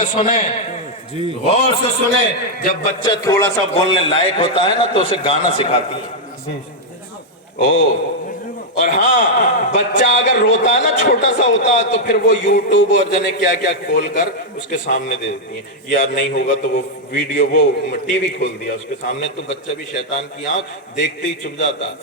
سے سنیں، غور سے سنیں. جب بچہ تھوڑا سا بولنے لائق ہوتا ہے نا تو اسے گانا سکھاتی ہے. اور ہاں بچہ اگر روتا ہے نا چھوٹا سا ہوتا ہے تو پھر وہ یوٹیوب اور جنے کیا کیا کھول کر اس کے سامنے دے دیتی ہیں. یار نہیں ہوگا تو وہ ویڈیو وہ ٹی وی کھول دیا اس کے سامنے، تو بچہ بھی شیطان کی آنکھ دیکھتے ہی چپ جاتا.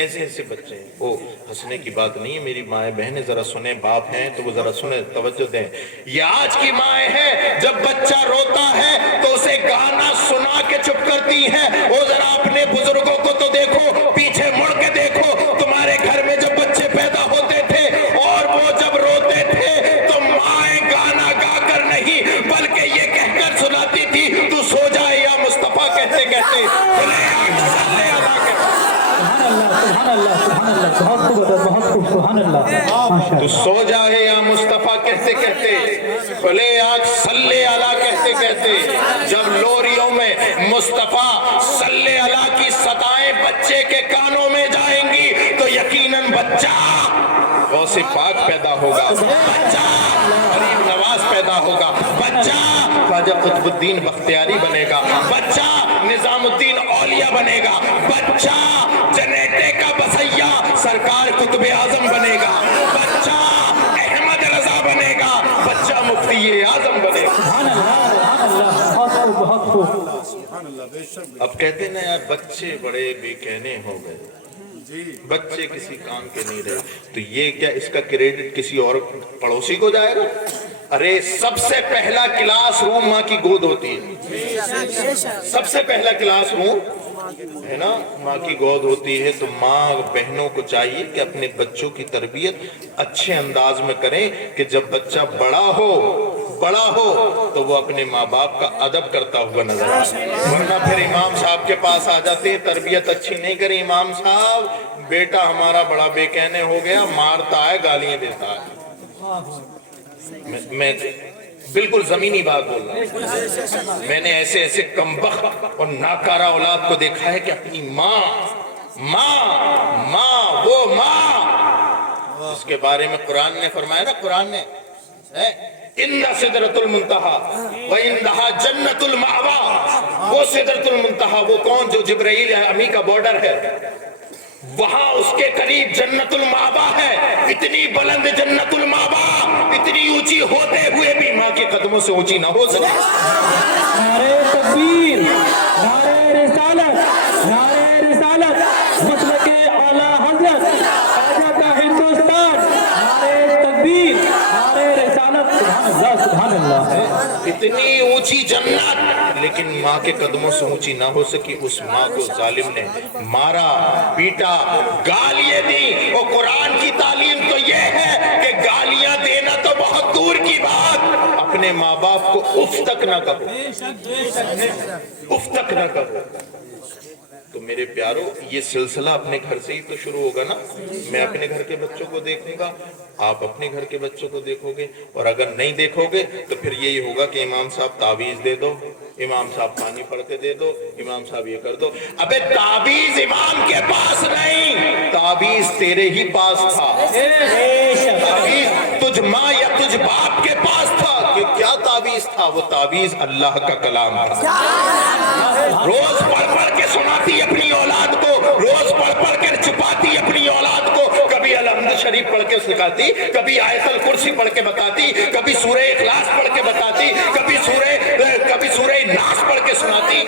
ایسے ایسے بچے ہیں. وہ ہنسنے کی بات نہیں ہے میری مائیں بہنیں، ذرا سنیں. باپ ہیں تو وہ ذرا سنیں، توجہ دیں. یہ آج کی مائیں ہیں، جب بچہ روتا ہے تو اسے گانا سنا کے چپ کرتی ہیں. وہ ذرا اپنے بزرگوں کو تو دیکھو، پیچھے مڑ کے دیکھو. تمہارے گھر میں جب بچے پیدا ہوتے تھے اور وہ جب روتے تھے تو مائیں گانا گا کر نہیں بلکہ یہ کہہ کر سناتی تھی، تو سو جائے یا مصطفیٰ کہتے کہتے تو سو جائے یا مصطفیٰ کہتے کہتے، کھلے آنکھ صلی اللہ کہتے کہتے. جب لوریوں میں مصطفیٰ صلی اللہ کی صدائیں بچے کے کانوں میں جائیں گی تو یقیناً بچہ غوث پاک پیدا ہوگا، بچہ غریب نواز پیدا ہوگا، بچہ خواجہ قطب الدین بختیاری بنے گا، بچہ نظام الدین اولیاء بنے گا، بچہ جنیٹے کا بسیا سرکار قطب اعظم بنے گا، بچہ احمد رضا بنے گا، بچہ مفتی اعظم بنے گا. اب کہتے ہیں یار بچے بڑے بے کہنے ہو گئے، بچے کسی کام کے نہیں رہے، تو یہ کیا اس کا کریڈٹ کسی اور پڑوسی کو جائے گا؟ ارے سب سے پہلا کلاس روم ماں کی گود ہوتی ہے. سب سے پہلا کلاس روم ہے نا ماں کی گود ہوتی ہے. تو ماں بہنوں کو چاہیے کہ اپنے بچوں کی تربیت اچھے انداز میں کریں کہ جب بچہ بڑا ہو تو وہ اپنے ماں باپ کا ادب کرتا ہوا نظر آئے. ورنہ پھر امام صاحب کے پاس آ جاتے ہیں، تربیت اچھی نہیں کری امام صاحب، بیٹا ہمارا بڑا بے کہنے ہو گیا، مارتا ہے گالیاں دیتا ہے. میں بالکل زمینی بات بول رہا ہوں. میں نے ایسے ایسے کمبخت اور ناکارہ اولاد کو دیکھا ہے کہ اپنی وہ ماں اس کے بارے میں قرآن نے فرمایا نا، قرآن نے اِنَّ سِدْرَةُ الْمُنْتَهَا وَإِنَّهَا جَنَّةُ الْمَأْوَىٰ. وہ سدرۃ المنتہا وہ کون؟ جو جبرائیل امی کا بارڈر ہے، وہاں اس کے قریب جنت المأویٰ ہے. اتنی بلند جنت المأویٰ، اتنی اونچی ہوتے ہوئے بھی ماں کے قدموں سے اونچی نہ ہو سکے. نعرہ تکبیر، نعرہ رسالت، نعرہ رسالت، مسلک اعلیٰ حضرت خواجہ کا ہندوستان، نعرہ تکبیر، نعرہ رسالت. سبحان اللہ. اتنی اونچی جنت، لیکن ماں کے قدموں سے اونچی نہ ہو سکی. اس ماں کو ظالم نے مارا، پیٹا، گالیاں دی. اور قرآن کی تعلیم تو یہ ہے کہ گالیاں دینا تو بہت دور کی بات، اپنے ماں باپ کو اف تک نہ کہو، اف تک نہ کہو. تو میرے پیارو یہ سلسلہ اپنے گھر سے ہی تو شروع ہوگا نا. میں اپنے گھر کے بچوں کو دیکھوں گا، آپ اپنے گھر کے بچوں کو دیکھو گے. اور اگر نہیں دیکھو گے تو پھر یہی ہوگا کہ امام صاحب تعویذ دے دو، امام صاحب پانی پڑھ کے دے دو، امام صاحب یہ کر دو. ابے تعویذ امام کے پاس نہیں، تعویذ تیرے ہی پاس تھا. تعویذ تجھ ماں یا تجھ باپ کے پاس تھا. کہ کیا تعویذ تھا؟ وہ تعویذ اللہ کا کلام تھا. روز پڑھ پڑھ کے سناتی اپنی اولاد کو، روز پڑھ پڑھ کے چھپاتی اپنی اولاد کو. کبھی الحمد شریف پڑھ کے سکھاتی، کبھی آیت الکرسی پڑھ کے بتاتی، کبھی سورہ اخلاص پڑھ کے بتاتی، کبھی سورہ ناس پڑھ کے سناتی.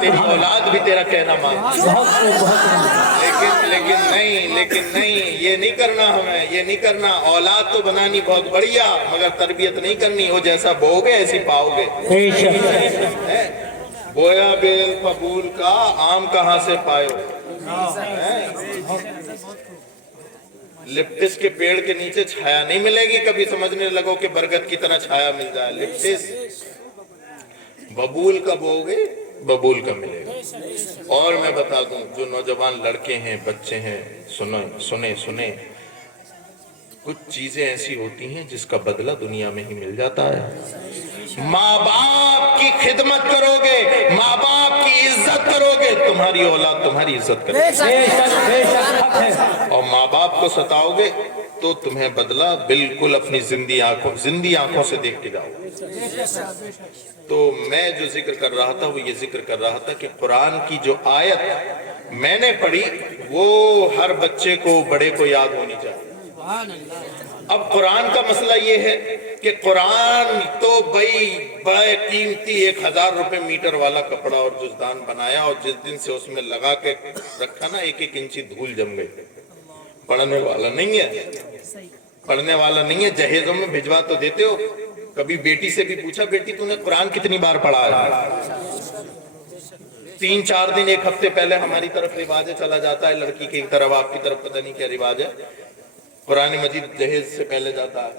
تیری اولاد بھی تیرا کہنا مانتی. لیکن نہیں، یہ نہیں کرنا ہمیں، یہ نہیں کرنا. اولاد تو بنانی بہت بڑھیا، مگر تربیت نہیں کرنی. وہ جیسا بو گے ایسی پاؤ گے. بویا بیل قبول کا آم کہاں سے پائے. لپٹس کے پیڑ کے نیچے چھایا نہیں ملے گی، کبھی سمجھنے لگو کہ برگد کی طرح چھایا مل جائے. لپٹس ببول کا بو گے ببول کا ملے گا. اور میں بتا دوں جو نوجوان لڑکے ہیں، بچے ہیں، سنیں کچھ چیزیں ایسی ہوتی ہیں جس کا بدلہ دنیا میں ہی مل جاتا ہے. ماں باپ کی خدمت کرو گے، ماں باپ کی عزت کرو گے، تمہاری اولاد تمہاری عزت کرے گی. اور ماں باپ کو ستاؤ گے तो तुम्हें बदला बिल्कुल अपनी जिंदी आंखों से देख के जाओ। तो मैं जो जिक्र कर रहा था वो ये जिक्र कर रहा था कि कुरान की जो आयत मैंने पढ़ी वो हर बच्चे को, बड़े को याद होनी चाहिए। अब कुरान का मसला ये है कि कुरान तो भाई बड़े कीमती 1000 रुपए मीटर वाला कपड़ा और जुजदान बनाया, और जिस दिन से उसमें लगा के रखा ना, 1-1 इंची धूल जम गई। पढ़ने वाला नहीं है, पढ़ने वाला नहीं है। जहेजों में भिजवा तो देते हो। कभी बेटी से भी पूछा, बेटी तूने कुरान कितनी बार पढ़ा है? 3-4 दिन, 1 हफ्ते पहले हमारी तरफ रिवाज है, चला जाता है लड़की की तरफ, आपकी तरफ पता नहीं क्या रिवाज है, कुरान मजीद दहेज से पहले जाता है।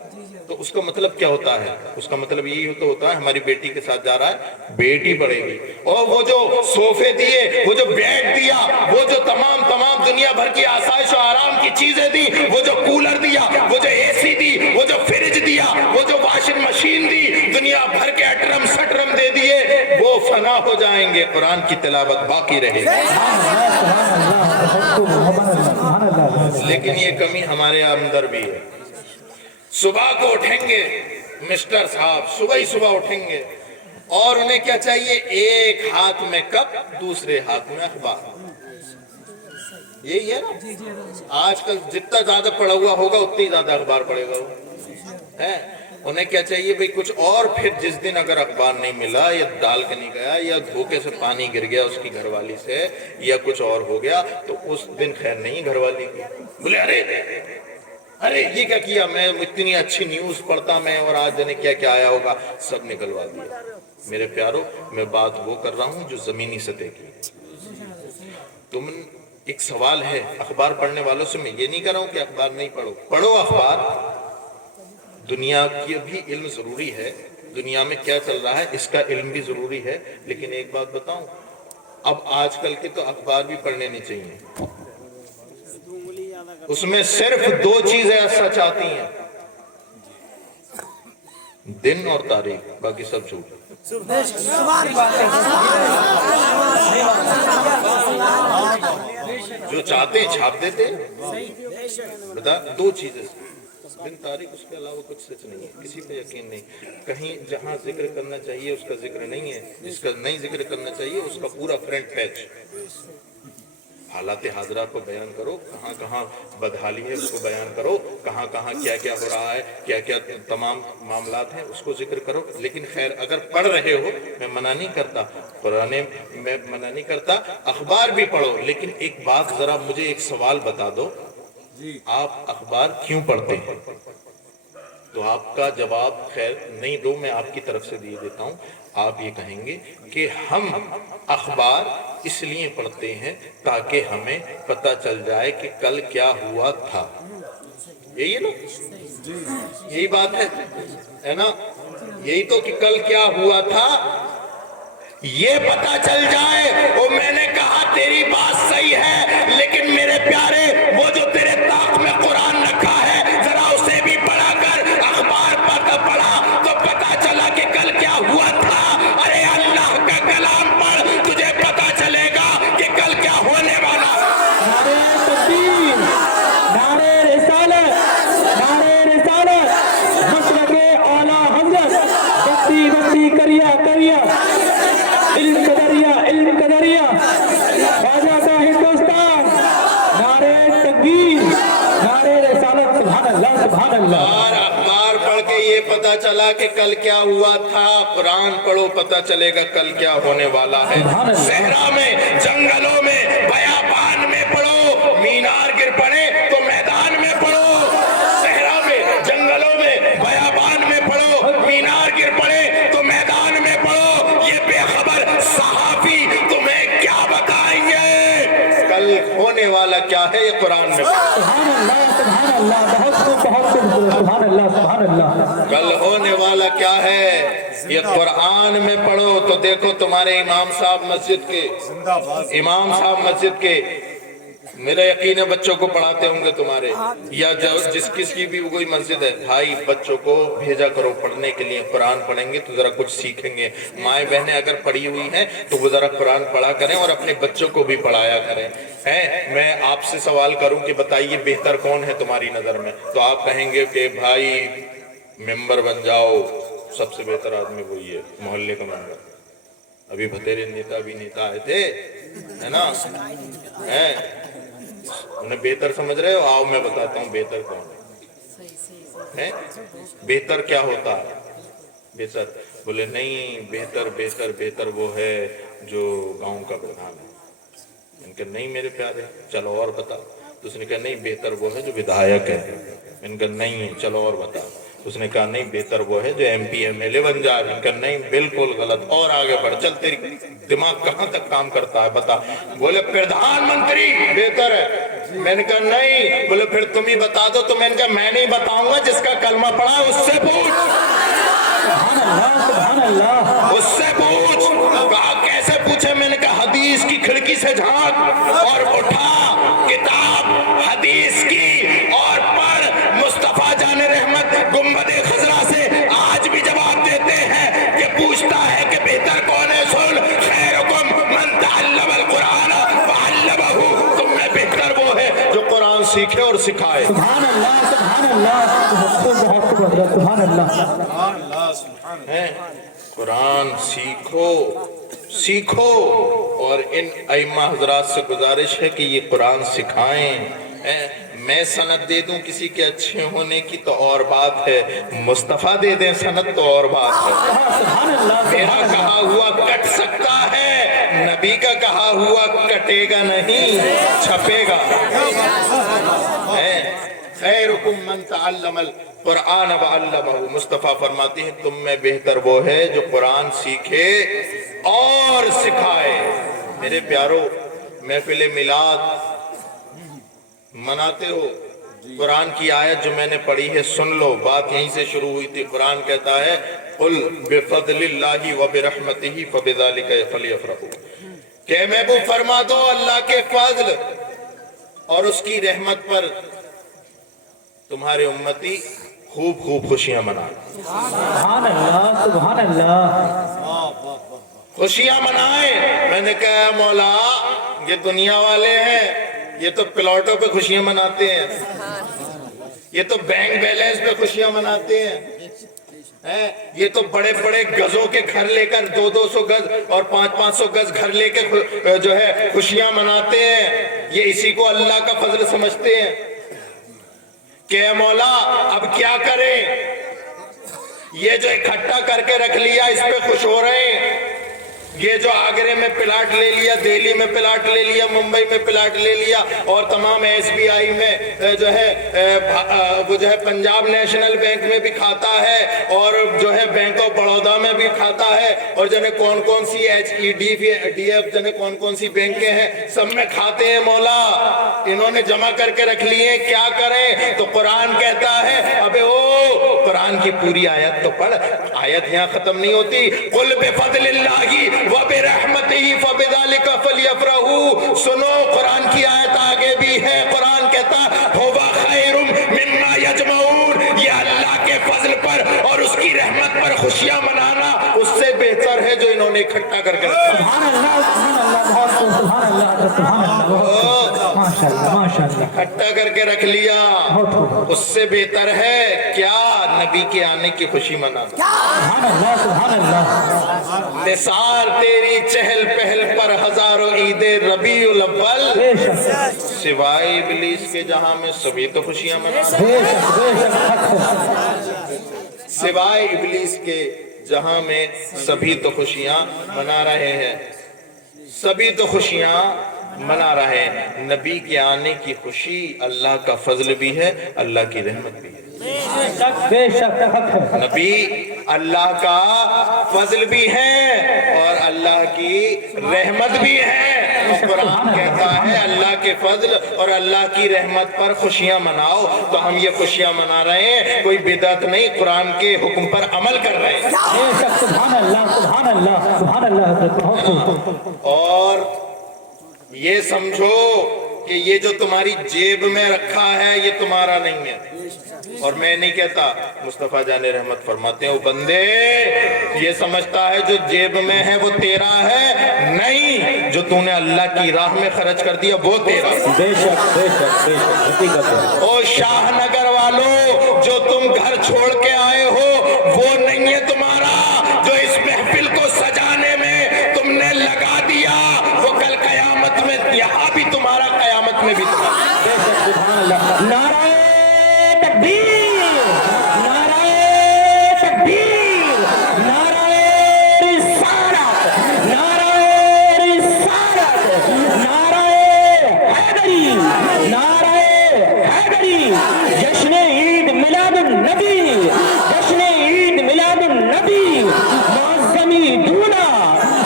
तो उसका मतलब क्या होता है? उसका मतलब यही तो होता है हमारी बेटी के साथ जा रहा है, बेटी पढ़ेगी। और वो जो सोफे दिए, वो जो बेड दिया, वो जो तमाम दुनिया भर की आसाइश और आराम की चीजें दी, वो जो कूलर दिया, वो जो एसी दी, वो जो फ्रिज दिया, वो जो वॉशिंग मशीन दी, दुनिया भर के अटरम सटरम दे दिए, वो फना हो जाएंगे, कुरान की तिलावत बाकी रहेगी। लेकिन ये कमी हमारे अंदर भी है। सुबह को उठेंगे मिस्टर साहब, सुबह ही सुबह उठेंगे और उन्हें क्या चाहिए? एक हाथ में कप, दूसरे हाथ में अखबार। यही है ना आजकल। जितना ज्यादा पढ़ा हुआ होगा उतनी ज्यादा अखबार पढ़ेगा वो है। उन्हें क्या चाहिए भाई? कुछ और। फिर जिस दिन अगर अखबार नहीं मिला, या डाल के नहीं गया, या धोखे से पानी गिर गया उसकी घरवाली से, या कुछ और हो गया, तो उस दिन खैर नहीं घरवाली की। बोले अरे ये क्या किया? मैं इतनी अच्छी न्यूज पढ़ता मैं, और आज जाने क्या क्या आया होगा, सब निकलवा दिया। मेरे प्यारो, मैं बात वो कर रहा हूं जो जमीनी सतह की। तुम, एक सवाल है अखबार पढ़ने वालों से, मैं ये नहीं कर रहा हूं कि अखबार नहीं पढ़ो, पढ़ो अखबार। दुनिया की भी इल्म जरूरी है, दुनिया में क्या चल रहा है इसका इल्म भी जरूरी है। लेकिन एक बात बताऊं, अब आजकल के तो अखबार भी पढ़ने नहीं चाहिए। उसमें सिर्फ 2 चीजें सच आती हैं, दिन और तारीख, बाकी सब झूठ। जो चाहते हैं छाप देते हैं। बता, 2 चीजें, दिन तारीख, उसके अलावा कुछ सच नहीं है, किसी पे यकीन नहीं। कहीं जहां जिक्र करना चाहिए उसका जिक्र नहीं है, जिसका नहीं जिक्र करना चाहिए उसका पूरा फ्रंट पेज। हालात हाजरा को बयान करो, कहाँ कहाँ बदहाली है उसको बयान करो, कहाँ कहाँ क्या क्या हो रहा है, क्या क्या तमाम मामलात हैं उसको जिक्र करो। लेकिन खैर, अगर पढ़ रहे हो, मैं मना नहीं करता, पुराने मैं मना नहीं करता, अखबार भी पढ़ो। लेकिन एक बात, जरा मुझे एक सवाल बता दो, आप अखबार क्यों पढ़ते हैं? तो आपका जवाब खैर नहीं दो, मैं आपकी तरफ से दिए देता हूं। आप ये कहेंगे कि हम अखबार इसलिए पढ़ते हैं ताकि हमें पता चल जाए कि कल क्या हुआ था। यही है ना? यही बात है ना? यही तो कि कल क्या हुआ था ये पता चल जाए। वो मैंने कहा तेरी बात सही है, लेकिन मेरे प्यारे, वो जो तेरे ताक में कुरान रखा है, जरा उसे भी पढ़ा कर। अखबार पढ़ा तो पता चला कि कल क्या हुआ था। अरे अल्लाह का कलाम पढ़, तुझे पता चलेगा कि कल क्या होने वाला। नारे तकबीर, नारे रिसालत, नारे रिसालत, मसलके आला हज़रत, बस्ती बस्ती करिया करिया, इल्म कदरिया, ख्वाजा का हिंदुस्तान। नारे तकबीर, नारे रिसालत, सुभान अल्लाह, सुभान अल्लाह। और अखबार पढ़ के ये पता चला कि कल क्या हुआ था, कुरान पढ़ो, पता चलेगा कल क्या होने वाला है। सहरा में, जंगलों में, बयाबान में पढ़ो, मीनार गिर पड़े तो मैदान में पढ़ो। सहरा में, जंगलों में, बयाबान में पढ़ो, मीनार गिर पड़े तो मैदान में पढ़ो। ये बेखबर सहाफी तुम्हें क्या बताएंगे कल होने वाला क्या है, ये कुरान में। सुभान अल्लाह, सुभान अल्लाह, बहुत सुभान अल्लाह, सुभान अल्लाह। कल होने वाला क्या है ये कुरान में पढ़ो तो देखो। तुम्हारे इमाम साहब मस्जिद के मेरा यकीन है बच्चों को पढ़ाते होंगे तुम्हारे, या जिस किसकी भी कोई मस्जिद है, भाई बच्चों को भेजा करो पढ़ने के लिए। कुरान पढ़ेंगे तो जरा कुछ सीखेंगे। माएँ बहनें अगर पढ़ी हुई हैं तो वो जरा कुरान पढ़ा करें और अपने बच्चों को भी पढ़ाया करें। है, मैं आपसे सवाल करूं कि बताइए बेहतर कौन है तुम्हारी नजर में, तो आप कहेंगे कि भाई मेंबर बन जाओ, सबसे बेहतर आदमी वही है, मोहल्ले का मेंबर। अभी बतेरे नेता भी नेता आए थे, है ना, है, उन्हें बेहतर समझ रहे हो? आओ मैं बताता हूँ बेहतर कौन है। बेहतर क्या होता है? बेहतर बोले नहीं, बेहतर बेहतर बेहतर वो है जो गांव का प्रधान है। इनके नहीं मेरे प्यारे, चलो और बता। तो उसने कहा नहीं, बेहतर वो है जो विधायक है। इनका नहीं, चलो और बता। उसने कहा नहीं, बेहतर वो है जो MP MLA बन जाए। इनका नहीं, बिल्कुल गलत, और आगे बढ़, चल तेरी दिमाग कहाँ तक काम करता है बता। बोले प्रधानमंत्री बेहतर है। मैंने कहा नहीं। बोले फिर तुम ही बता दो। तो मैंने कहा मैं नहीं बताऊंगा, जिसका कलमा पढ़ा है उससे पूछ, उससे पूछ। कहा कैसे पूछे? मैंने कहा हदीस की खिड़की से झांक और उठा किताब हदीस की और पढ़। मुस्तफा जाने रहमत गुंबदे खजरा से आज भी जवाब देते हैं कि पूछता है कि बेहतर कौन है। सुन, खैरुकुम मन तअल्लमल कुरान व अल्लमहु। तुम में बेहतर वो है जो कुरान सीखे और सिखाए। सुभान अल्लाह, सुभान अल्लाह, सुभान अल्लाह। है, कुरान सीखो, सीखो। और इन अइम्मा हजरात से गुजारिश है कि ये कुरान सिखाएं। मैं सनद दे दूं किसी के अच्छे होने की तो और बात है, मुस्तफा दे दें सनद तो और बात है। मेरा कहा हुआ कट सकता है, नबी का कहा हुआ कटेगा नहीं, छपेगा। खैरुकुम मन तअल्लमल कुरान व अल्लमहु। मुस्तफा फरमाती है तुम में बेहतर वो है जो कुरान सीखे और सिखाए। मेरे प्यारो, महफिल मिलाद मनाते हो, कुरान की आयत जो मैंने पढ़ी है सुन लो। बात यहीं से शुरू हुई थी। कुरान कहता है कुल बिफज़लिल्लाहि व बिरहमतिही फबिज़ालिका फलियफ़रहू। कि महबूब फरमा दो अल्लाह के फजल और उसकी रहमत पर तुम्हारे उम्मती खूब खूब खुशियां मनाए। सुभान अल्लाह, सुभान अल्लाह। खुशियां मनाए। मैंने कहा मौला ये दुनिया वाले हैं, ये तो प्लॉटों पे खुशियां मनाते हैं, ये तो बैंक बैलेंस पे खुशियां मनाते हैं, ये तो बड़े बड़े गजों के घर लेकर 200-200 गज और 500-500 गज घर लेकर जो है खुशियां मनाते हैं। ये इसी को अल्लाह का फजल समझते हैं कि मौला अब क्या करें, ये जो इकट्ठा करके रख लिया इस पे खुश हो रहे हैं। ये जो आगरे में प्लाट ले लिया, दिल्ली में प्लाट ले लिया, मुंबई में प्लाट ले लिया और तमाम SBI में जो है वो जो है पंजाब नेशनल बैंक में भी खाता है और जो है बैंक ऑफ बड़ौदा में भी खाता है और जने कौन कौन सी HEDF जने कौन कौन सी बैंकें हैं सब में खाते हैं। मौला इन्होंने जमा करके रख लिए, क्या करें? तो कुरान कहता है अबे ओ कुरान की पूरी आयत तो पढ़। आयत यहाँ खत्म नहीं होती। कुल बिफज़लिल्लाहि व बिरहमतिही फबिज़ालिका फलियफ़रहू। सुनो, कुरान की आयत आगे भी है। कुरान कहता हुवा खैरुम मिम्मा यजमऊन। ये अल्लाह के फजल पर और उसकी रहमत पर खुशियां मनाना उससे बेहतर है जो इन्होंने इकट्ठा करके रखा। सुभान अल्लाह, सुभान अल्लाह, बहुत सुभान अल्लाह, सुभान अल्लाह, माशाअल्लाह, माशाअल्लाह। इकट्ठा करके रख लिया, उससे बेहतर है क्या? नबी के आने की खुशी मनाना। सुभान अल्लाह, सुभान अल्लाह। निसार तेरी चहल पहल पर हजारों ईदे रबीउल अव्वल, बेशक सिवाय इब्लीस के जहां में सभी तो खुशियां मना, बेशक बेशक। सिवाय इब्लीस के जहां में सभी तो खुशियां मना रहे हैं, सभी तो खुशियां मना रहे हैं। नबी के आने की खुशी अल्लाह का फजल भी है, अल्लाह की रहमत भी है। बेशक नबी अल्लाह का फजल भी है और अल्लाह की रहमत भी है। कुरान कहता है अल्लाह के फजल और अल्लाह की रहमत पर खुशियां मनाओ। तो हम ये खुशियां मना रहे हैं, कोई बिदअत नहीं, कुरान के हुक्म पर अमल कर रहे हैं। सुभान अल्लाह, सुभान अल्लाह, सुभान अल्लाह। और ये समझो कि ये जो तुम्हारी जेब में रखा है ये तुम्हारा नहीं है। और मैं नहीं कहता, मुस्तफा जाने रहमत फरमाते हैं, ओ बंदे یہ سمجھتا ہے جو جیب میں ہے وہ تیرا ہے، نہیں، جو تو نے اللہ کی راہ میں خرچ کر دیا وہ تیرا۔ بے شک بے شک بے شک، حقیقت ہے۔ او شاہ نگر والوں، جو تم گھر چھوڑ کے آئے ہو وہ نہیں ہے تمہارا، جو اس محفل کو سجانے میں تم نے لگا دیا وہ کل قیامت میں یہاں بھی تمہارا، قیامت میں بھی تمہارا۔ بے شک، سبحان اللہ۔ نعرہ تکبیر، نعرہ تکبیر، نعرہ رسالت، نعرہ رسالت، نعرہ حیدری، نعرہ حیدری، جشن عید میلاد النبی، جشن عید میلاد النبی، معظمی دونا،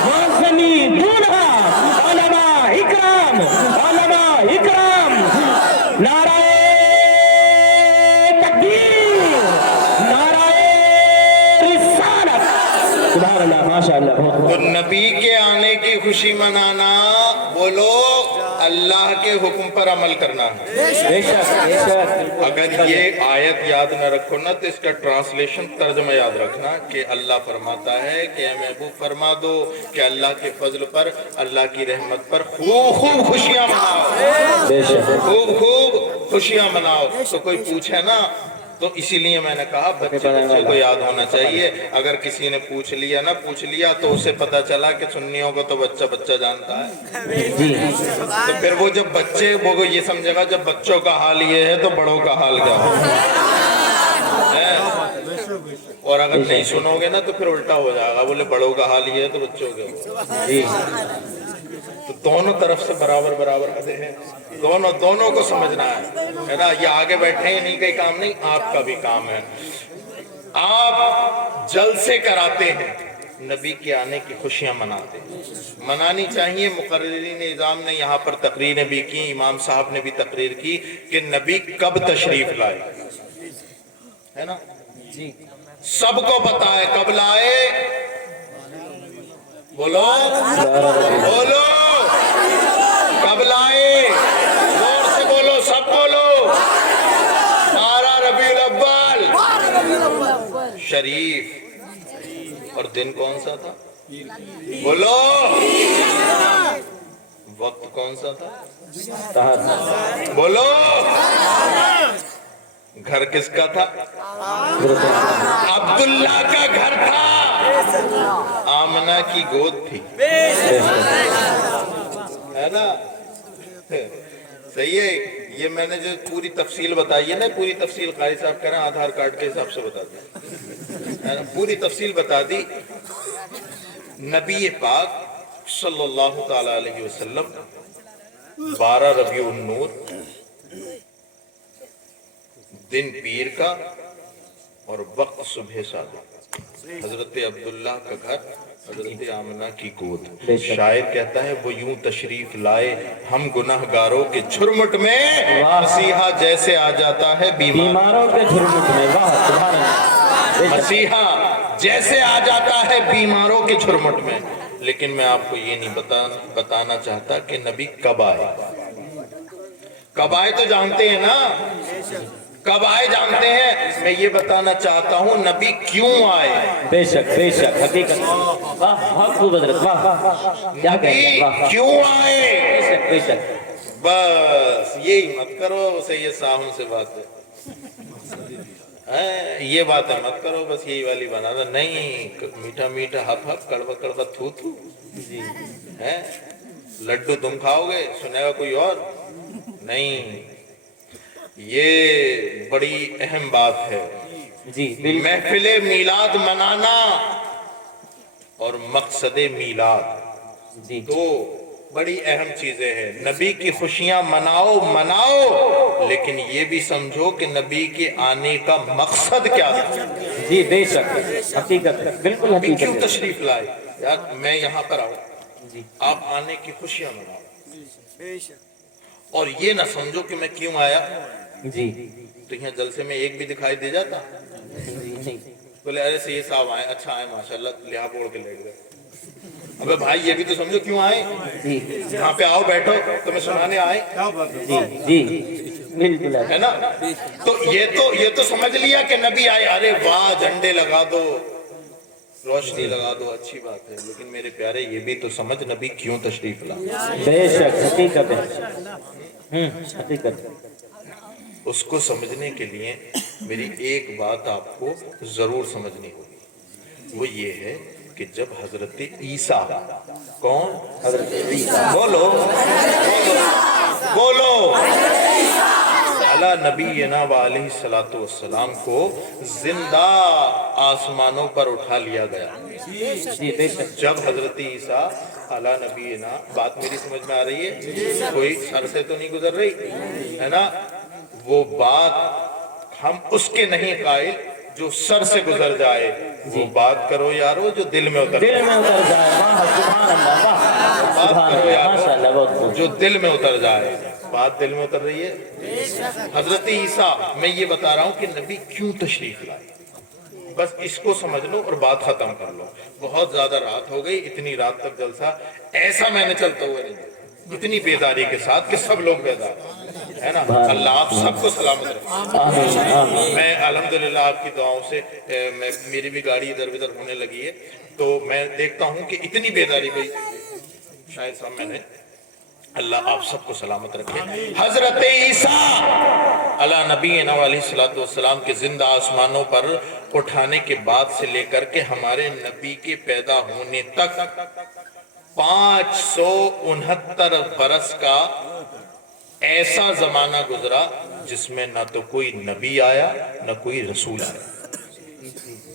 معظمی دونا، علماء اکرام، علماء اکرام، نعرہ تکبیر، نعرہ رسالت، سبحان اللہ، ماشاء اللہ، بہت تو بہت۔ نبی کے آنے کی خوشی منانا، بولو اللہ کے حکم پر عمل کرنا ہے۔ بے شک بے شک، اگر یہ آیت یاد نہ رکھو نا تو اس کا ٹرانسلیشن ترجمہ یاد رکھنا کہ اللہ فرماتا ہے کہ اے محبوب فرما دو کہ اللہ کے فضل پر، اللہ کی رحمت پر خوب خوب خوشیاں مناؤ، بے شک، خوب خوب خوشیاں مناؤ۔ تو کوئی پوچھے نا تو اسی لیے میں نے کہا بچے کو یاد ہونا چاہیے۔ اگر کسی نے پوچھ لیا تو اسے پتا چلا کہ سنیوں کو تو بچہ جانتا ہے، جی تو پھر وہ جب بچے وہ یہ سمجھے گا جب بچوں کا حال یہ ہے تو بڑوں کا حال کیا ہوگا۔ اور اگر نہیں سنو گے نا تو پھر الٹا ہو جائے گا، بولے بڑوں کا حال یہ ہے تو بچوں کا ہوگا۔ جی، تو دونوں طرف سے برابر برابر آدھے ہیں، دونوں کو سمجھنا ہے نا۔ یہ آگے بیٹھے ہیں انہیں کا کام نہیں، آپ کا بھی کام ہے۔ آپ جلسے کراتے ہیں، نبی کے آنے کی خوشیاں مناتے ہیں، منانی چاہیے۔ مقررین نظام نے یہاں پر تقریریں بھی کی، امام صاحب نے بھی تقریر کی کہ نبی کب تشریف لائے، ہے نا، جی، سب کو پتا ہے کب لائے۔ بولو بولو کب لائے، زور سے بولو، سب بولو، 12 ربیع الاول شریف۔ اور دن کون سا تھا، بولو، وقت کون سا تھا، بولو، گھر کس کا تھا، عبداللہ کا گھر تھا، آمنہ کی گود تھی، ہے نا، صحیح ہے۔ یہ میں نے جو پوری تفصیل بتائی ہے نا، پوری تفصیل قاری صاحب کہہ رہے ہیں آدھار کارڈ کے حساب سے بتا دی، پوری تفصیل بتا دی۔ نبی پاک صلی اللہ تعالی علیہ وسلم 12 ربیع النور، دن پیر کا اور وقت صبح صادق، حضرت عبداللہ کا گھر، حضرت آمنہ کی گود۔ شاعر کہتا ہے وہ یوں تشریف لائے ہم گناہگاروں کے جھرمٹ میں، مسیحا جیسے آ جاتا ہے بیماروں کے جھرمٹ میں، واہ سبحان اللہ، مسیحا جیسے آ جاتا ہے بیماروں کے جھرمٹ میں۔ لیکن میں آپ کو یہ نہیں بتانا چاہتا کہ نبی کب آئے، کب آئے تو جانتے ہیں نا، کب آئے جانتے ہیں، میں یہ بتانا چاہتا ہوں نبی کیوں آئے۔ بے شک بے شک، حقیقت، واہ بہت خوب حضرت، واہ کیا کہہ رہے ہیں، واہ کیوں آئے، بے شک بے شک، بس یہی مت کرو سید صاحب سے بات ہے، یہ باتیں مت کرو، بس یہی والی بنا دو، نہیں، میٹھا میٹھا ہپ ہپ، کڑوا کڑوا تھو تھو، جی، لڈو تم کھاؤ گے، سنے گا کوئی اور نہیں۔ یہ بڑی اہم بات ہے، جی بالکل، محفل میلاد منانا اور مقصد میلاد جی دو بڑی اہم چیزیں ہیں۔ نبی کی خوشیاں مناؤ، لیکن یہ بھی سمجھو کہ نبی کے آنے کا مقصد کیا تھا، جی بے شک، حقیقت، بالکل نبی کیوں حقیقت، تشریف لائے، یار میں یہاں پر آؤں، جی آپ آنے کی خوشیاں مناؤ، اور یہ نہ سمجھو کہ میں کیوں آیا۔ جی تو یہاں جلسے میں ایک بھی دکھائی دے جاتا، جی نہیں، بولے ارے سید صاحب آئے، اچھا آئے ماشاءاللہ، لحاظ اوڑھ کے لے گئے۔ ابے بھائی یہ بھی تو سمجھو کیوں آئے، جی یہاں پہ آؤ بیٹھو تمہیں سنانے آئے، جی جی بالکل ہے نا۔ تو یہ تو سمجھ لیا کہ نبی آئے، ارے واہ جھنڈے لگا دو، रोशनी लगा दो, अच्छी बात है, लेकिन मेरे प्यारे ये भी तो समझ नबी क्यों तशरीफ ला। बेशक हकीकत है, हकीकत है। उसको समझने के लिए मेरी एक बात आपको जरूर समझनी होगी, वो ये है कि जब हजरत ईसा, कौन? हजरत ईसा, बोलो बोलो, अला नबीना व अलैहिस्सलातु वस्सलाम को जिंदा आसमानों पर उठा लिया गया। जब हजरत ईसा अला नबीना, बात मेरी समझ में आ रही है? कोई सर से तो नहीं गुजर रही है ना? वो बात हम उसके नहीं कायल जो सर से गुजर जाए, वो बात करो यारो जो दिल में उतर जाए। बात करो यारो जो दिल में उतर जाए। बात दिल में उतर रही है? हजरत ईसा, मैं ये बता रहा हूँ कि नबी क्यों तशरीफ लाए, बस इसको समझ लो और बात खत्म कर लो। बहुत ज्यादा रात हो गई, इतनी रात तक जलसा ऐसा मैंने चलता हुआ नहीं, इतनी बेदारी के साथ कि सब लोग बेदार है ना। अल्लाह आप सबको सलामत रखे। मैं अल्हम्दुलिल्लाह आपकी दुआओं से मेरी भी गाड़ी इधर उधर होने लगी है, तो मैं देखता हूँ कि इतनी बेदारी भाई शायद साहब मैंने, अल्लाह आप सबको सलामत रखे। हजरत ईसा अला नबीना अलैहिस्सलातु वस्सलाम के जिंदा आसमानों पर उठाने के बाद से लेकर के हमारे नबी के पैदा होने तक 569 बरस का ऐसा जमाना गुजरा जिसमें ना तो कोई नबी आया ना कोई रसूल आया।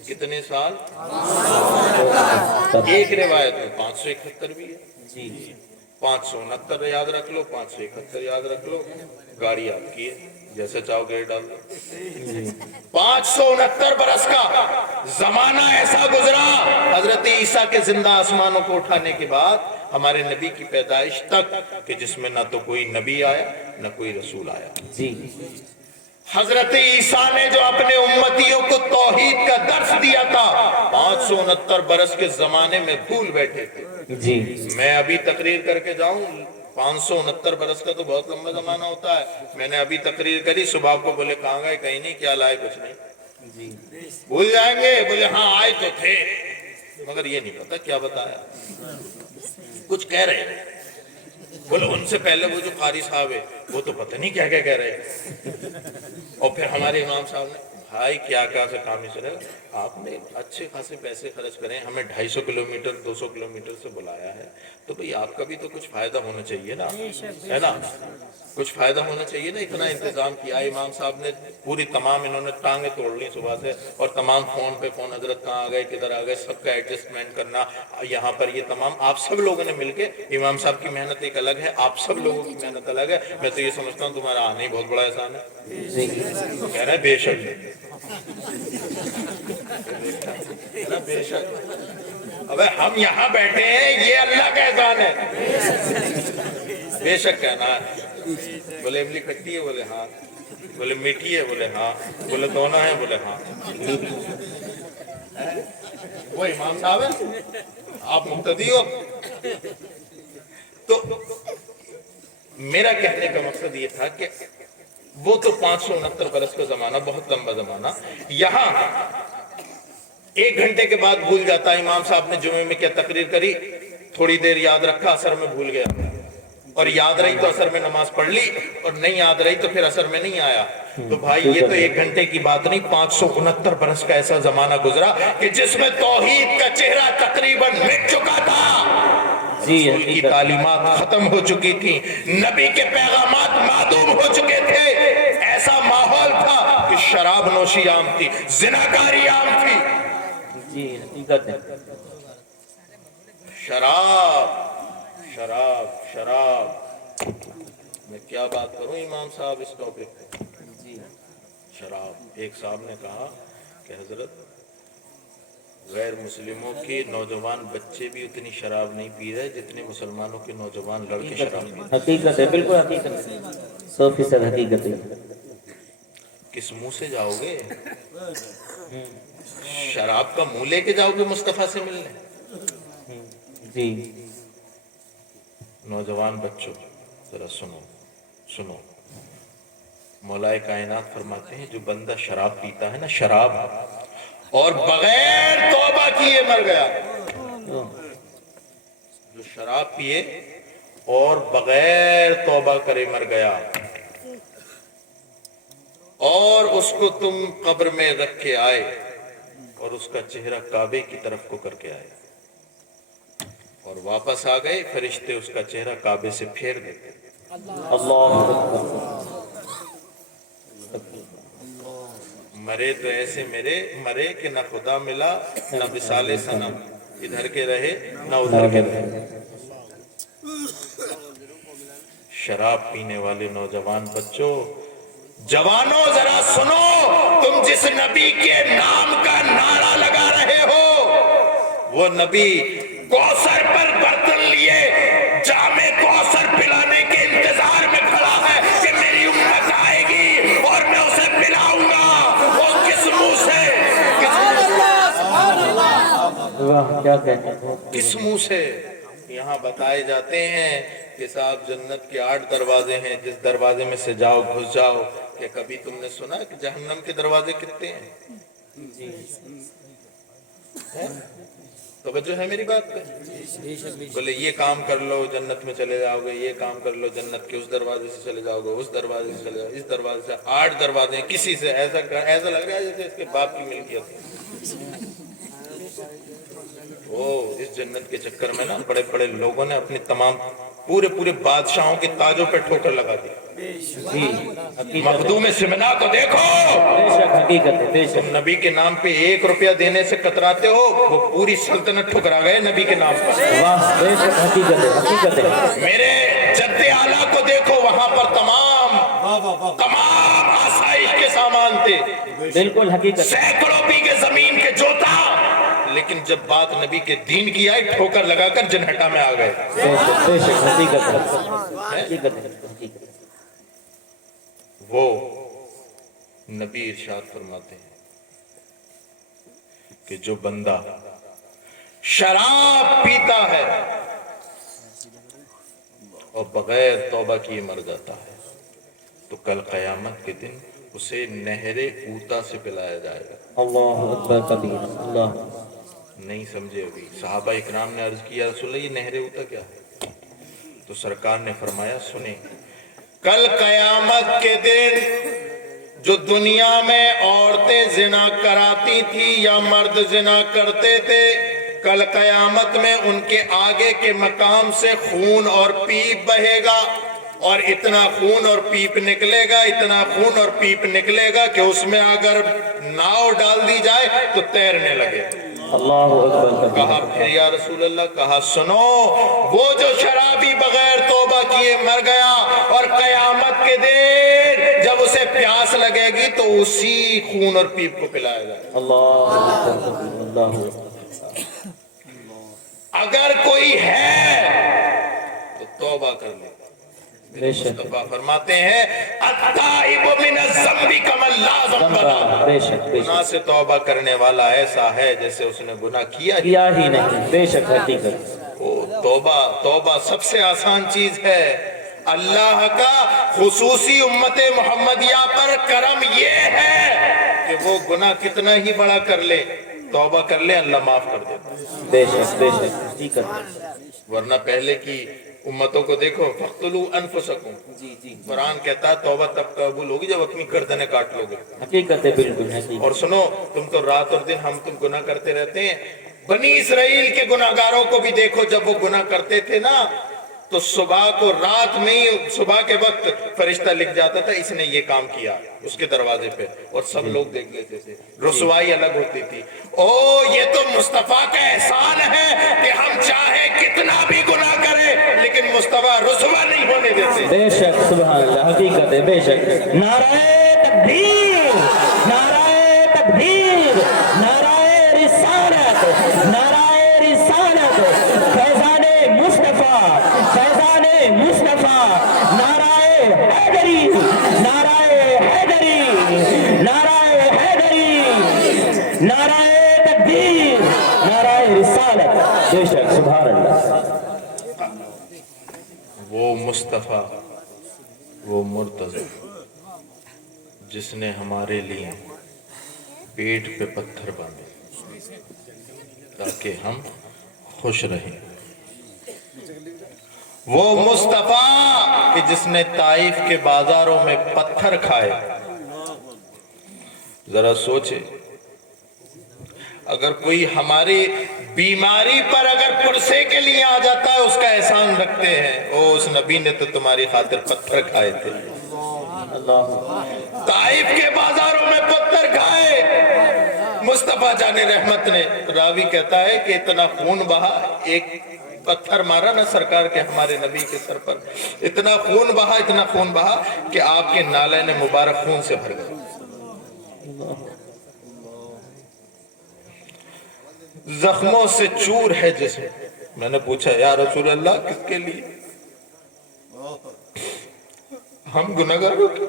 कितने साल? एक रिवायत में 571 भी है, 569 याद रख लो, 571 याद रख लो, गाड़ी आपकी है, जैसे चाहो गेट डाल दो। 569 बरस का जमाना ऐसा गुजरा हजरत ईसा के जिंदा आसमानों को उठाने के बाद हमारे नबी की पैदाइश तक, कि जिसमें ना तो कोई नबी आया ना कोई रसूल आया। हजरत ईसा ने जो अपने उम्मतियों को तौहीद का दर्स दिया था 569 बरस के जमाने में भूल बैठे थे जी। मैं अभी तकरीर करके जाऊं, 569 बरस का तो बहुत लंबा जमाना होता है। मैंने अभी तकरीर करी, सुबह को बोले कहाँ गए, कहीं नहीं, क्या लाए, कुछ नहीं जी। भूल जाएंगे, बोले हाँ आए तो थे, मगर ये नहीं पता क्या बताया, कुछ कह रहे हैं। बोले उनसे पहले वो जो कारी साहब है वो तो पता नहीं क्या क्या कह रहे हैं। और फिर हमारे इमाम साहब ने, भाई क्या क्या से काम नहीं चलेगा, आपने अच्छे खासे पैसे खर्च करें, हमें 250 किलोमीटर 200 किलोमीटर से बुलाया है, तो भाई आपका भी तो कुछ फायदा होना चाहिए ना, है ना, कुछ फायदा होना चाहिए ना। इतना इंतजाम किया इमाम साहब ने, पूरी तमाम इन्होंने टांगे तोड़ ली सुबह से, और तमाम फोन पे फोन, हजरत कहाँ आ गए, किधर आ गए, सबका एडजस्टमेंट करना यहाँ पर, ये तमाम आप सब लोगों ने मिलके, इमाम साहब की मेहनत एक अलग है, आप सब लोगों की मेहनत अलग है। मैं तो ये समझता हूँ तुम्हारा आना ही बहुत बड़ा एहसान है। कह रहे बेशक बेशक, अबे हम यहाँ बैठे हैं ये अल्लाह का एहसान है, बेशक कहना है। बोले इमली खट्टी है, बोले हाँ, बोले मीठी है, बोले हाँ, बोले दोनों है, बोले हाँ। वो इमाम साहब है, आप मुक्तदी हो। तो मेरा कहने का मकसद ये था कि वो तो 569 बरस का जमाना, बहुत लंबा जमाना, यहाँ 1 घंटे के बाद भूल जाता। इमाम साहब ने जुमे में क्या तकरीर करी, थोड़ी देर याद रखा, असर में भूल गया, और याद रही तो असर में नमाज पढ़ ली, और नहीं याद रही तो फिर असर में नहीं आया। तो भाई ये तो 1 घंटे की बात नहीं, 569 बरस का ऐसा जमाना गुजरा कि जिसमें तौहीद का चेहरा तकरीबन मिट चुका था, रसूल की तालीमात खत्म हो चुकी थी, नबी के पैगामात मादूम हो चुके थे। ऐसा माहौल था कि शराब नोशी आम थी, जिनाकारी आम थी जी, हकीकत है। शराब शराब शराब, मैं क्या बात करूं इमाम साहब इस टॉपिक पे जी। शराब, एक साहब ने कहा कि हजरत गैर मुस्लिमों के नौजवान बच्चे भी उतनी शराब नहीं पी रहे जितने मुसलमानों के नौजवान लड़के शराब पी रहे। हकीकत है, बिल्कुल हकीकत है, 100% हकीकत है। किस मुंह से जाओगे? शराब का मुंह लेके जाओगे मुस्तफा से मिलने जी। नौजवान बच्चों जरा सुनो सुनो, मौलाए कायनात फरमाते हैं जो बंदा शराब पीता है ना, शराब, और बगैर तौबा किए पिए मर गया, जो शराब पिए और बगैर तौबा करे मर गया, और उसको तुम कब्र में रख के आए और उसका चेहरा काबे की तरफ को करके आए और वापस आ गए, फरिश्ते उसका चेहरा काबे से फेर देते। अल्लाह मरे तो ऐसे मरे कि न खुदा मिला न विसाले सनम, इधर के रहे न उधर के रहे। शराब पीने वाले नौजवान बच्चों, जवानों जरा सुनो, तुम जिस नबी के नाम का नारा लगा रहे हो, वो नबी कौसर पर बर्तन लिए जामे कौसर पिलाने के इंतजार में खड़ा है कि मेरी उम्मत आएगी और मैं उसे पिलाऊंगा। वो किस मुंह से, वाह क्या कहते हैं, किस मुंह से? यहाँ बताए जाते हैं कि साहब जन्नत के 8 दरवाजे हैं, जिस दरवाजे में से जाओ घुस जाओ। क्या कभी तुमने सुना कि जहन्नम के दरवाजे कितने हैं? तो बच्चों है मेरी बात पे? बोले ये काम कर लो जन्नत में चले जाओगे, ये काम कर लो जन्नत के उस दरवाजे से चले जाओगे, उस दरवाजे से चले जाओगे, इस दरवाजे से। 8 दरवाजे हैं, किसी से ऐसा लग रहा है जैसे इसके बाप की मिल्कियत है। ओ इस जन्नत के चक्कर में ना बड़े बड़े लोगों ने अपनी तमाम पूरे बादशाहों के ताजों पे ठोकर लगा दी। मखदूम सिमना को देखो, तुम नबी के नाम पे 1 रुपया देने से कतराते हो, वो पूरी सल्तनत ठुकरा गए नबी के नाम पर। हकीकत है। मेरे जद्दे आला को देखो, वहां पर तमाम आसाइश के सामान थे, बिल्कुल हकीकत, सैकड़ों बीघे जमीन के जोता, लेकिन जब बात नबी के दीन की आई ठोकर लगाकर जनहटा में आ गए। वो नबी इरशाद फरमाते हैं कि जो बंदा शराब पीता है और बगैर तौबा किए मर जाता है, तो कल क़यामत के दिन उसे नहरे ऊता से पिलाया जाएगा। अल्लाह अकबर कबीर। अल्लाह नहीं समझे अभी? सहाबा इकराम ने अर्ज किया रसूल ये नहरे ऊता क्या है? तो सरकार ने फरमाया सुने, कल क़यामत के दिन जो दुनिया में औरतें जिना कराती थी या मर्द जिना करते थे, कल क़यामत में उनके आगे के मकाम से खून और पीप बहेगा, और इतना खून और पीप निकलेगा, इतना खून और पीप निकलेगा कि उसमें अगर नाव डाल दी जाए तो तैरने लगे। अल्लाह अकबर। कहा फिर या रसूल अल्लाह? कहा सुनो, वो जो शराबी बगैर तौबा किए मर गया और क़यामत के दिन जब उसे प्यास लगेगी तो उसी खून और पीप को पिलाया जाए। अल्लाह अगर कोई है तो तौबा कर ले। मुस्तफा फरमाते हैं अत्ताइबु मिनज़्ज़म्बि कमन ला ज़म्ब लहू, गुनाह से तौबा करने वाला ऐसा है जैसे उसने गुनाह किया ही नहीं। बेशक हकीकत। ओ तौबा सबसे आसान चीज है। अल्लाह का खुसूसी उम्मते मोहम्मदिया पर करम ये है कि वो गुनाह कितना ही बड़ा कर ले, तौबा कर ले, अल्लाह माफ कर देता। बेशक हकीकत। वरना पहले की उम्मतों को देखो, फख्तुलू अनफुसकुम, कुरान कहता है तौबा तब कबूल होगी जब अपनी गर्दनें काट लोगे। हकीकत है, बिल्कुल हकीकत। और सुनो, तुम तो रात और दिन हम तुम गुनाह करते रहते हैं। बनी इसराइल के गुनाहगारों को भी देखो, जब वो गुनाह करते थे ना तो सुबह को रात में ही, सुबह के वक्त फरिश्ता लिख जाता था इसने ये काम किया उसके दरवाजे पे, और सब लोग देख लेते थे, रुसवाई अलग होती थी। ओ ये तो मुस्तफा का एहसान है कि हम चाहे कितना भी गुनाह करें लेकिन मुस्तफा रुसवा नहीं होने देते। बेशक सुभान अल्लाह, हकीकत है। बेशक। नाराए तकबीर, नाराए तकबीर, नाराए रिसालत, नाराए रिसालत, फैज़ाने मुस्तफा, फैज़ाने मुस्तफा, नाराए हैदरी, नाराए हैदरी, नाराए हैदरी, नाराए तकबीर, नाराए रिसालत। बेशक सुभान अल्लाह। वो मुस्तफा, वो मुर्तज़ा जिसने हमारे लिए पेट पे पत्थर बांधे, ताकि हम खुश रहें। वो मुस्तफा कि जिसने ताइफ के बाजारों में पत्थर खाए। जरा सोचे, अगर कोई हमारी बीमारी पर अगर पुरसे के लिए आ जाता है, उसका एहसान रखते हैं, ओ उस नबी ने तो तुम्हारी खातिर पत्थर खाए थे। ताइफ के बाजारों में पत्थर खाए। मुस्तफा जाने रहमत ने, रावी कहता है कि इतना खून बहा, एक पत्थर मारा ना सरकार के हमारे नबी के सर पर, इतना खून बहा कि आपके नालैन मुबारक खून से भर गए। जख्मों से चूर है जिसम। मैंने पूछा या रसूल अल्लाह किसके लिए? हम गुनहगारों के,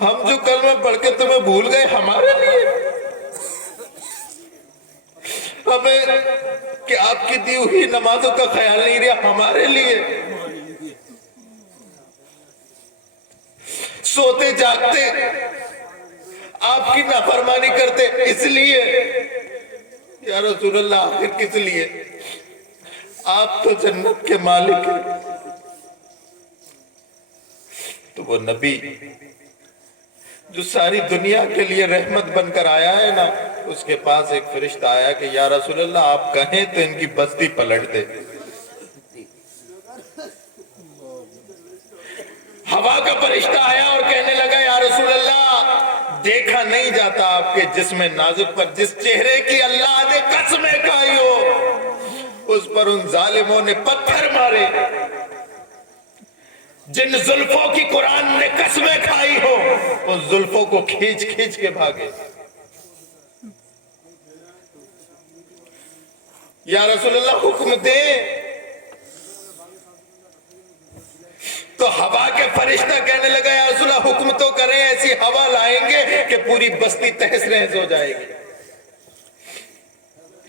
हम जो कलमा पढ़ के तुम्हें भूल गए, हमारे लिए? हमें कि आपकी दी हुई नमाजों का ख्याल नहीं रहा, हमारे लिए? सोते जागते आपकी नाफरमानी करते, इसलिए? या रसूल अल्लाह आखिर किस लिए? आप तो जन्नत के मालिक हैं। तो वो नबी जो सारी दुनिया के लिए रहमत बनकर आया है ना, उसके पास एक फरिश्ता आया कि या रसूल अल्लाह आप कहें तो इनकी बस्ती पलट दे। हवा का फरिश्ता आया और कहने लगा या रसूल अल्लाह देखा नहीं जाता आपके जिस्म नाजुक पर जिस चेहरे की अल्लाह ने कसमें खाई हो, उस पर उन जालिमों ने पत्थर मारे। जिन जुल्फों की कुरान ने कसमें खाई हो, उन जुल्फों को खींच खींच के भागे। या रसूल अल्लाह हुक्म दे। तो हवा के फरिश्ता कहने लगा या रसूल अल्लाह हुक्म तो करें, ऐसी हवा लाएंगे कि पूरी बस्ती तहस नहस हो जाएगी।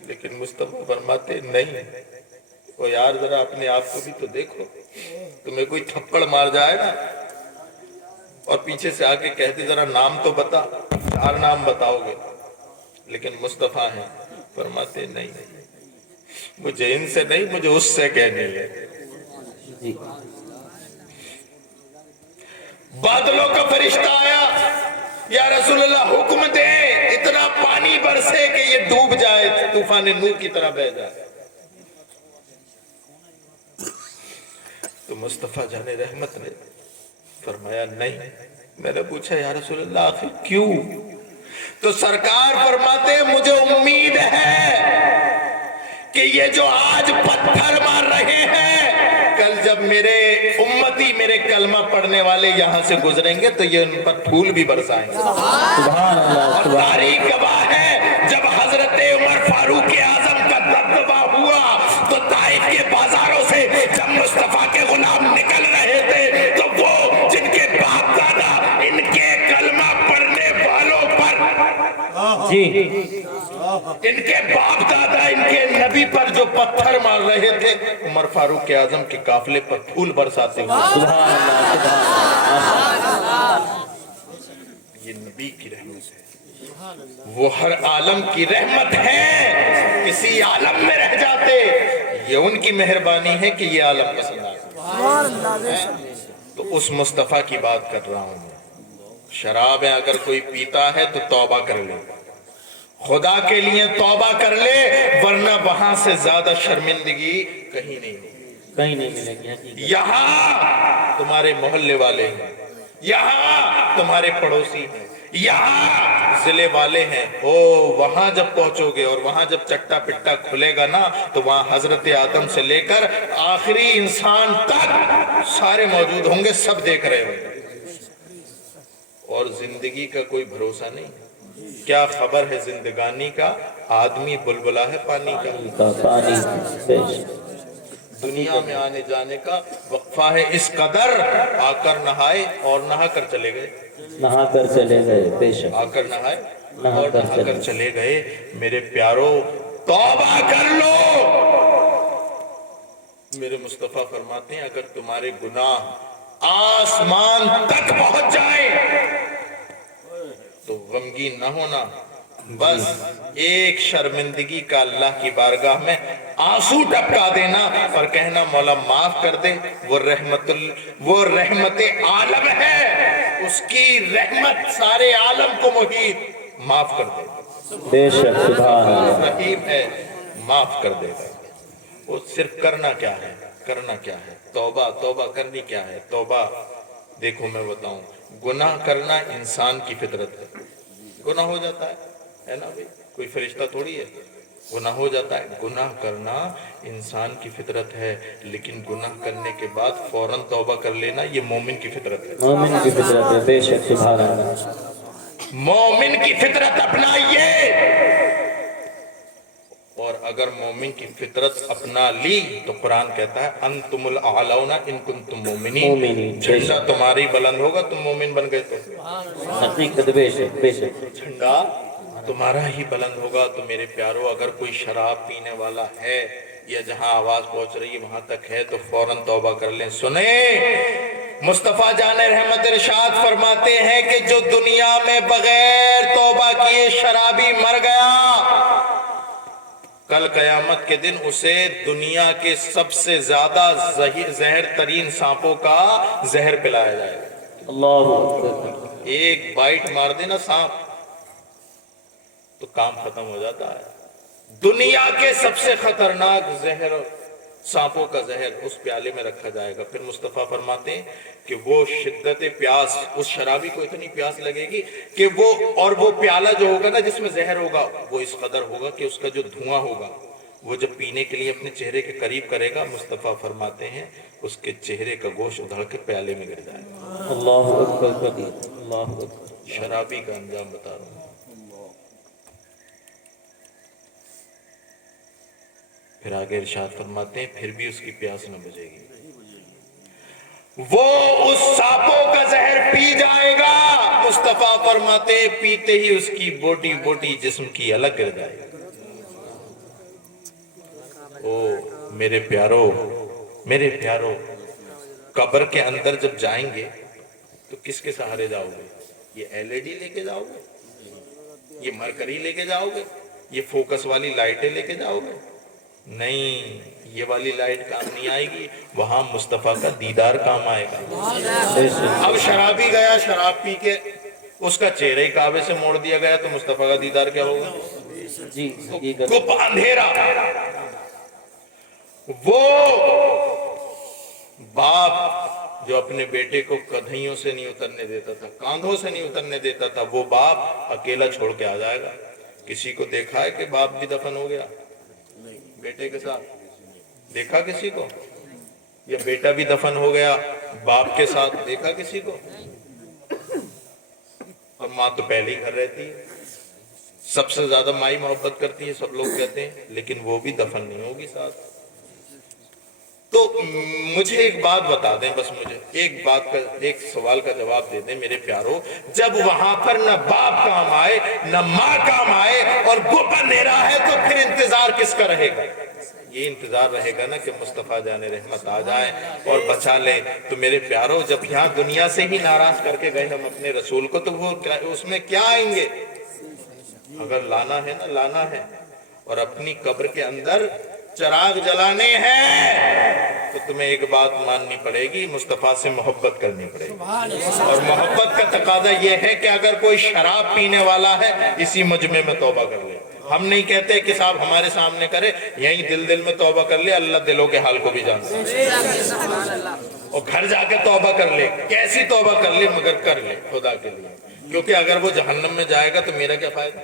लेकिन मुस्तफा फरमाते नहीं, ओ यार जरा अपने आप को भी तो देखो, तुम्हें कोई थप्पड़ मार जाए ना और पीछे से आके कहते जरा नाम तो बता, 4 नाम बताओगे, लेकिन मुस्तफा है, फरमाते नहीं, मुझे इनसे नहीं, मुझे उससे कहनी है। बादलों का फरिश्ता आया, या रसूल अल्लाह हुक्म दे, इतना पानी बरसे कि ये डूब जाए, तूफान नूह की तरह बह जाए। तो मुस्तफा जाने रहमत ने फरमाया नहीं। मैंने पूछा या रसूल अल्लाह आखिर क्यों? तो सरकार फरमाते मुझे उम्मीद है कि ये जो आज पत्थर मार रहे हैं, कल जब मेरे उम्मती, मेरे कलमा पढ़ने वाले यहां से गुजरेंगे तो ये उन पर फूल भी बरसाएंगे। और तारीख गवाह है, जब हजरत उमर फारूक आजम का दबदबा हुआ तो ताइफ के बाजारों से जब मुस्तफा के गुलाम निकल रहे थे, तो वो जिनके बाप दादा इनके कलमा पढ़ने वालों पर जी, इनके बाप दादा इनके नबी पर जो पत्थर मार रहे थे, उमर फारूक आजम के काफिले पर फूल बरसाते हुए। ये नबी की रहमत है, वो हर आलम की रहमत है। किसी आलम में रह जाते, ये उनकी मेहरबानी है कि ये आलम पसंद आए। तो उस मुस्तफा की बात कर रहा हूं। शराब है अगर कोई पीता है तो तौबा कर ले, खुदा के लिए तौबा कर ले, वरना वहां से ज्यादा शर्मिंदगी कहीं नहीं मिलेगी। यहाँ तुम्हारे मोहल्ले वाले हैं, यहाँ तुम्हारे पड़ोसी हैं, यहाँ जिले वाले हैं। ओ वहां जब पहुंचोगे और वहां जब चट्टा पिट्टा खुलेगा ना, तो वहां हजरत आदम से लेकर आखिरी इंसान तक सारे मौजूद होंगे, सब देख रहे होंगे। और जिंदगी का कोई भरोसा नहीं। क्या खबर है जिंदगानी का, आदमी बुलबुला है पानी का। दुनिया में आने जाने का वक्फा है इस कदर, आकर नहाए और नहा कर चले गए, बेशक आकर नहाए और नहा कर चले गए। मेरे प्यारो तौबा कर लो। मेरे मुस्तफा फरमाते हैं अगर तुम्हारे गुनाह आसमान तक पहुंच जाए तो गमगीन ना होना, बस एक शर्मिंदगी का अल्लाह की बारगाह में आंसू टपका देना और कहना मौला माफ कर दे। वो रहमत आलम है, उसकी रहमत सारे आलम को मुहीत, माफ कर दे। बेशक सुभान अल्लाह। रहीम है, माफ कर देगा। वो सिर्फ करना क्या है, करना क्या है, तौबा तौबा करनी क्या है। तौबा देखो मैं बताऊं, गुनाह करना इंसान की फितरत है। गुनाह हो जाता है ना भाई, कोई फरिश्ता थोड़ी है, गुनाह हो जाता है। गुनाह करना इंसान की फितरत है, लेकिन गुनाह करने के बाद फौरन तौबा कर लेना ये मोमिन की फितरत है। मोमिन की फितरत है, बेशक सुभान अल्लाह। मोमिन की फितरत अपनाइए, और अगर मोमिन की फितरत अपना ली तो कुरान कहता है अंतुमुल आलौना इन कुंतुम मोमिनीन, झंडा तुम्हारी बुलंद होगा, तुम मोमिन बन गए तो हकीकत, बेशक बेशक झंडा तुम्हारा ही बुलंद होगा। तो मेरे प्यारो, अगर कोई शराब पीने वाला है या जहां आवाज पहुंच रही है वहां तक है तो फौरन तौबा कर लें। सुने, मुस्तफा जाने रहमत इरशाद फरमाते हैं कि जो दुनिया में बगैर तौबा किए शराबी मर गया, कल कयामत के दिन उसे दुनिया के सबसे ज्यादा जहर तरीन सांपों का जहर पिलाया जाएगा। अल्लाह, एक बाइट मार देना सांप तो काम खत्म हो जाता है। दुनिया के सबसे खतरनाक जहर, सांपों का जहर उस प्याले में रखा जाएगा। फिर मुस्तफा फरमाते हैं कि वो शिद्दत प्यास, उस शराबी को इतनी प्यास लगेगी कि वो प्याला जो होगा ना जिसमें जहर होगा, वो इस कदर होगा कि उसका जो धुआं होगा वो जब पीने के लिए अपने चेहरे के करीब करेगा, मुस्तफा फरमाते हैं उसके चेहरे का गोश्त उधड़ के प्याले में गिर जाएगा। अल्लाह अकबर, अल्लाह अकबर। शराबी का अंजाम बता रहा हूं। फिर आगे इरशाद फरमाते हैं फिर भी उसकी प्यास न बुझेगी, वो उस सांपों का जहर पी जाएगा। मुस्तफा फरमाते हैं पीते ही उसकी बोटी बोटी जिस्म की अलग गिर जाएगी। ओ मेरे प्यारो, कब्र के अंदर जब जाएंगे तो किसके सहारे जाओगे? ये एलईडी लेके जाओगे, ये मरकरी लेके जाओगे, ये फोकस वाली लाइटें लेके जाओगे? नहीं, ये वाली लाइट काम नहीं आएगी, वहां मुस्तफा का दीदार काम आएगा। अब शराबी गया, शराब पी के उसका चेहरा ही काबे से मोड़ दिया गया तो मुस्तफा का दीदार क्या होगा? जी, गुप अंधेरा। वो बाप जो अपने बेटे को कन्हैयों से नहीं उतरने देता था, कांधों से नहीं उतरने देता था, वो बाप अकेला छोड़ के आ जाएगा। किसी को देखा है कि बाप भी दफन हो गया बेटे के साथ? देखा किसी को? या बेटा भी दफन हो गया बाप के साथ? देखा किसी को? और माँ तो पहले ही घर रहती है, सबसे ज्यादा माई मोहब्बत करती है, सब लोग कहते हैं, लेकिन वो भी दफन नहीं होगी साथ। तो मुझे एक बात बता दें, बस मुझे एक सवाल का जवाब दे दें मेरे प्यारो, जब वहां पर न बाप काम आए न माँ काम आए और गुप अंधेरा है तो फिर इंतजार किसका रहेगा? ये इंतजार रहेगा ना कि मुस्तफा जाने रहमत आ जाए और बचा ले। तो मेरे प्यारो, जब यहाँ दुनिया से ही नाराज करके गए हम अपने रसूल को, तो वो उसमें क्या आएंगे? अगर लाना है ना, लाना है और अपनी कब्र के अंदर चिराग जलाने हैं तो तुम्हें एक बात माननी पड़ेगी, मुस्तफा से मोहब्बत करनी पड़ेगी। और मोहब्बत का तकाजा यह है कि अगर कोई शराब पीने वाला है इसी मजमे में तौबा कर ले। हम नहीं कहते कि साहब हमारे सामने करे, यही दिल में तौबा कर ले, अल्लाह दिलों के हाल को भी जानता है। और घर जाके तौबा कर ले, कैसी तौबा कर ले मगर कर ले खुदा के लिए, क्योंकि अगर वो जहन्नम में जाएगा तो मेरा क्या फायदा,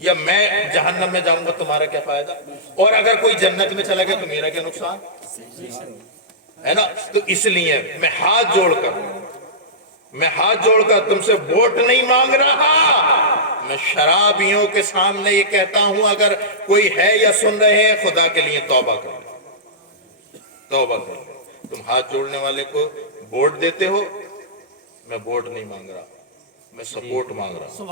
या मैं जहन्नम में जाऊंगा तुम्हारा क्या फायदा, और अगर कोई जन्नत में चला गया तो मेरा क्या नुकसान है ना। तो इसलिए मैं हाथ जोड़कर तुमसे वोट नहीं मांग रहा, मैं शराबियों के सामने ये कहता हूं, अगर कोई है या सुन रहे हैं, खुदा के लिए तौबा कर ले, तौबा कर ले। तुम हाथ जोड़ने वाले को वोट देते हो, मैं वोट नहीं मांग रहा, मैं सपोर्ट मांग रहा हूं।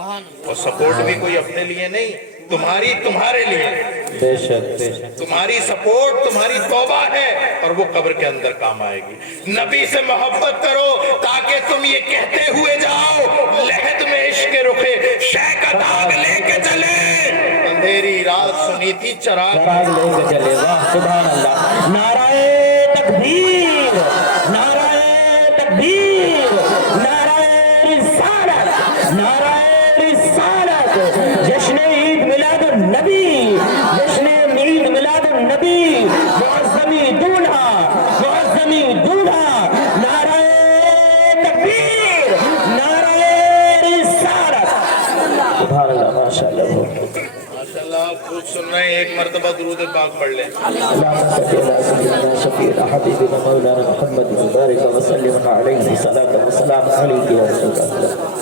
और सपोर्ट भी कोई अपने लिए नहीं, तुम्हारे लिए। بے شک بے شک تمہاری سپورٹ تمہاری توبہ ہے اور وہ قبر کے اندر کام آئے گی. نبی سے محبت کرو تاکہ تم یہ کہتے ہوئے جاؤ لحد میں عشق رخے شہ کا داغ لے کے چلے. اندھیری رات سنی تھی چراغ چراغ لے کے چلے. واہ سبحان اللہ. نعرہ تکبیر، نعرہ تکبیر، نعرہ رسالت، نعرہ رسالت. جشن عید میلاد النبی، جشن عید میلاد النبی. معظمی دولہا، معظمی دولہا. نعرہ تکبیر، نعرہ رسالت. سبحان اللہ. ماشاء اللہ. ماشاءاللہ. آپ خود سن رہے ہیں. ایک مرتبہ درود پاک پڑھ لیں. اللهم صل على سيدنا شفيعنا حبيبنا مولانا محمد وبارك وسلم عليه صلاة وسلام عليك يا رسول الله.